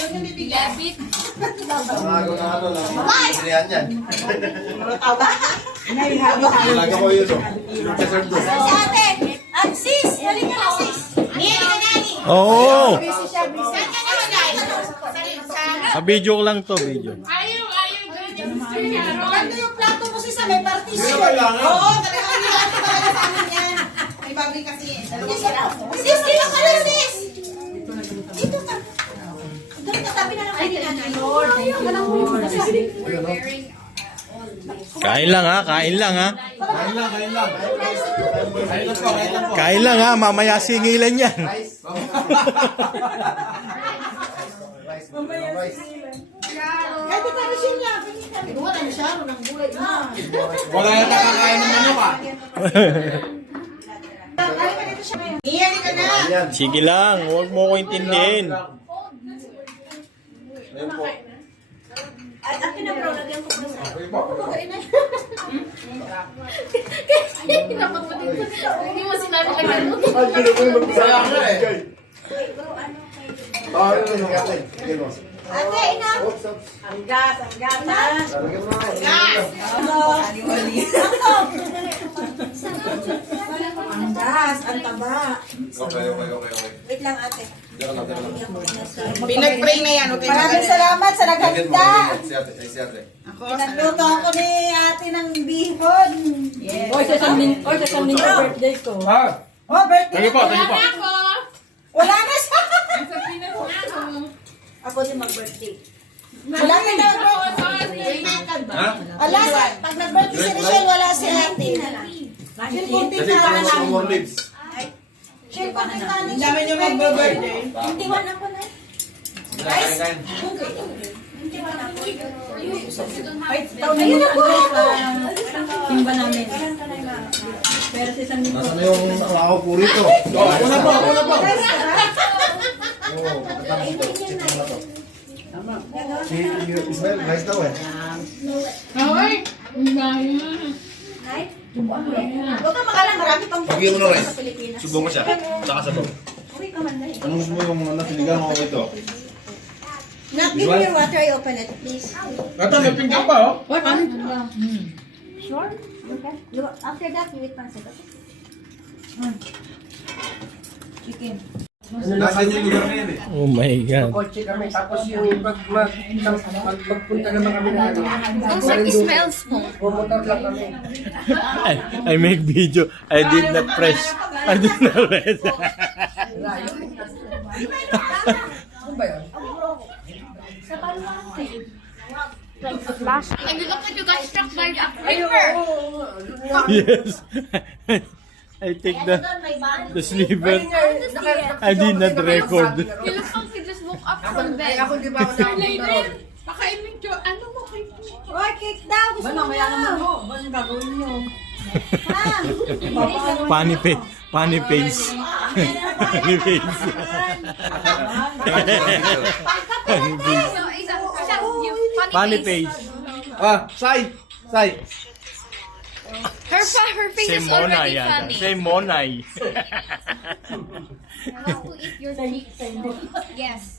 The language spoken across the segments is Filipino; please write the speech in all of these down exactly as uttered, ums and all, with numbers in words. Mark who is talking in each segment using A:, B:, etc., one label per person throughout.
A: Ayaw niyo bibigyan.
B: Mga na ano lang. Pilihan yan.
A: Tawa.
B: Talaga ko yun. Sinurpresent doon.
A: Si ate. At sis. Halika na sis. Niya ka nani.
C: Oo.
A: Saan ka naman guys?
C: Sa video ko lang to, video.
A: Ayaw, ayaw. Ganda yung plato mo sis. May partition. Oo, talagang hindi natin talaga sa amin yan. May babi kasi. Sis, dito ka na sis. Dito ka. Doon ka tabi na lang kayo nanay. Lord, thank you Lord.
C: Kain lang ha, kain lang ha.
B: Kain lang, kain lang. Kain lang po, kain lang po.
C: Kain lang ha, mamaya singilan yan.
B: Rice. Rice. Rice.
A: Kahit ito na siya. Wala na siya. Walang gulay na.
B: Wala na nakakain ng manok ah.
A: Iyan ka na.
B: Ayan.
C: Sige lang, huwag mo ko intindihin.
B: Ayan po.
A: At akin na bro, lagyan ko pa sa.
D: Hindi mo sinabi lang ano.
B: Kaya nga eh. Ah, ano na natin? Sige mo.
A: Ate, ina. Ang gas, ang gas, ha?
B: Lalagyan mo na.
A: Gas. Ano? Ang gas, ang taba.
B: Okay, okay, okay, okay.
A: Wait lang, ate.
B: Diyan ka lang, diyan ka lang.
A: Pinag-pray na yan, okay? Maraming salamat sa
B: Lagyan mo,
A: naganda.
B: lagyan mo. Si ate, ay, si ate.
A: Pinagluto ako ni ate ng bihon. Yes.
E: Oy, sa San Min- oy, sa San Miguel birthday ko.
A: Oh, birthday
B: Thank you po,
A: na
B: thank you po.
D: Ako!
A: Wala na siya.
D: Sa Pinas na ako.
A: Ako din mag-birthday. Wala na daw, bro.
B: Ha?
A: Wala sa, pag nag-birthday si Michelle, wala si ate. Yung kunti
B: Kasi
A: na
B: parang
A: lang.
B: mga more lips.
A: Share pa kita ni Dami niyo mag-birthday. twenty-one ako na.
B: Kain, kain.
A: twenty-one ako.
E: Ayun na po! Simba namin. Pero si San Miguel.
B: Nasaan na yung ako po rito? Oh, ako na po, ako na po. Oo, pagkatapos ito. Check mo na to. Si Ismael, guys daw eh.
D: Ay! Ang gaya.
A: Huwag ka makalang, marami pang
B: Pagyan mo na rice.
A: sa Pilipinas.
B: Subo mo siya. Saka sabaw.
A: Uy, kaman na eh.
B: Anong gusto mo yung ano, siligang mo ito?
A: Nak, give me your water, I open it, please.
B: Ito, may pinggan pa oh.
E: Oy, paano?
A: Sure? Okay. You, after that, you eat pancit, okay?
E: Chicken.
B: Nasaan yung lugar na yan eh?
C: Oh my God.
F: Kotse kami, tapos yung pag mag, mag, magpunta naman kami na ano.
D: Ang like smells mo.
F: Pumunta lang kami.
C: I, I make video. I did not press. I did not press.
F: Ano ba yun?
D: And you look like you got struck by a creeper.
C: Yes. I take the the sliver. I did not record.
D: You look like you just woke up from
F: Ay,
D: bed.
F: ako di ba ako nakapunta ron?
D: Pakainin ko. Ano mo kayo?
A: Uy, cake daw! Gusto
E: Ano,
A: mo
E: kaya naman
A: na!
E: mo. Ano gagawin niyo?
C: Funny face. Funny face. Funny face. Funny face.
D: So, isa, isa, yung funny,
C: Funny
D: face.
C: face.
B: Ah, Sai! Sai!
D: Her, fa- her face is
C: Say Monay
D: already
C: yan.
D: funny.
C: Say Monay.
D: I want to eat your cheeks. Yes.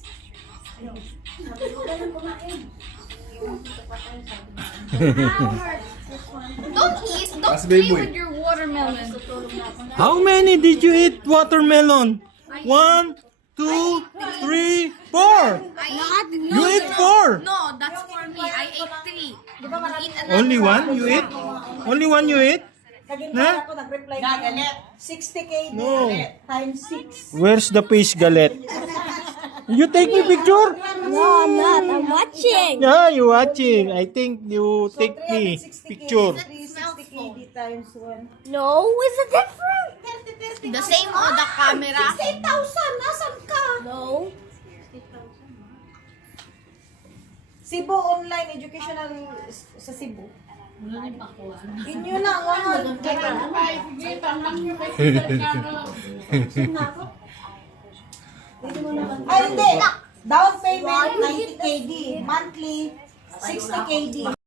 D: Don't eat. Don't
B: As
D: play
B: baboy.
D: with your watermelon.
C: How many did you eat watermelon? One, two, three, four.
D: I ate,
C: You ate four.
D: No, that's for me. I ate three. You eat another
C: Only one you eat? Only one you eat?
A: Kagintay
C: Na?
A: ako, nag-reply ko. Gagalit. sixty K
C: No.
A: times six.
C: Where's the fish galet? You take me picture?
D: No, I'm not. I'm watching.
C: Yeah, you watching. I think you take me
A: three hundred sixty K,
C: picture.
A: three hundred sixty K D times one.
D: No, is it different? The same on the camera.
A: sixty thousand! Nasaan ka?
D: No.
A: Cebu Online Educational sa Cebu. Inyo na, wala. Ay, hindi. Down payment, ninety K D. Monthly, sixty K D.